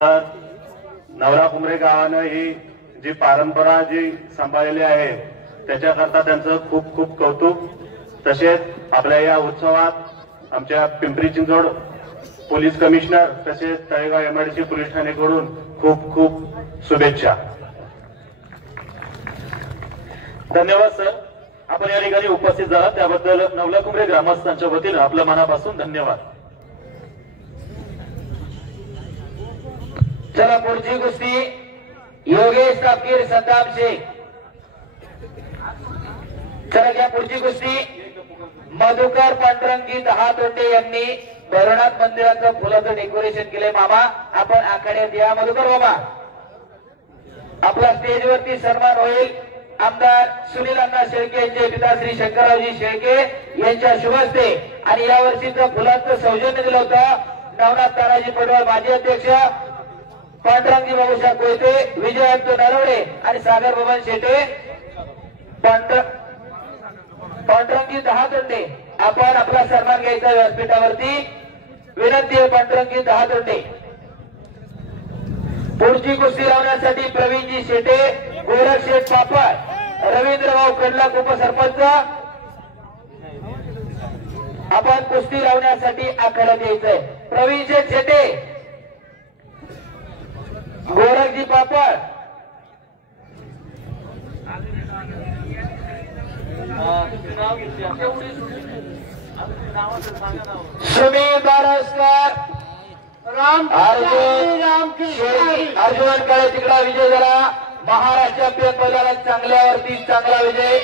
नवरा कुंभरे गावानं ही जी परंपरा जी सांभाळलेली आहे त्याच्याकरता त्यांचं खूप खूप कौतुक। तसेच आपल्या या उत्सवात आमच्या पिंपरी चिंचवड पोलीस कमिशनर तसेच तळेगाव एमआयडीसी पोलीस ठाणेकडून खूप खूप शुभेच्छा। धन्यवाद सर, आपण या ठिकाणी उपस्थित झाला त्याबद्दल नवला कुंभरे ग्रामस्थांच्या वतीने आपल्या मनापासून धन्यवाद। चला पुढची कुस्ती योगेश तापकीर सद्दाम शेख। चला घ्या पुढची कुस्ती मधुकर पांडुरंगी दहातोंडे यांनी भैरवनाथ मंदिराचं फुलाचं डेकोरेशन केले। मामा आपण आखाड्यात या। मधुकर बाबा आपला स्टेजवरती सन्मान होईल आमदार सुनील अण्णा शेळके यांचे पिता श्री शंकररावजी शेळके यांच्या शुभ हस्ते आणि या वर्षीचं फुलांचं सौजन्य दिलं होतं नवनाथ तानाजी पडवळ माजी अध्यक्ष, पांडुरंगी बाबूशाह कोयते, विजयंत नरवडे आणि सागर बबन शेटे। पांडुरंगी दहातोंडे आपण आपला सन्मान घ्यायचा व्यासपीठावरती विनंती आहे। पांडुरंगी दहातोंडे पुढची कुस्ती लावण्यासाठी प्रवीणजी शेटे, गोरख शेठ पापड, रवींद्रभाऊ कडलक उपसरपंच आपण कुस्ती लावण्यासाठी आखाड्यात यायचंय। प्रवीण शेठ शेटे, गोरखजी पापड, सुनील बारसकर, अर्जुन काळे तिकडा विजय झाला। महाराष्ट्र चॅम्पियन पदाला चांगल्यावरती चांगला विजय।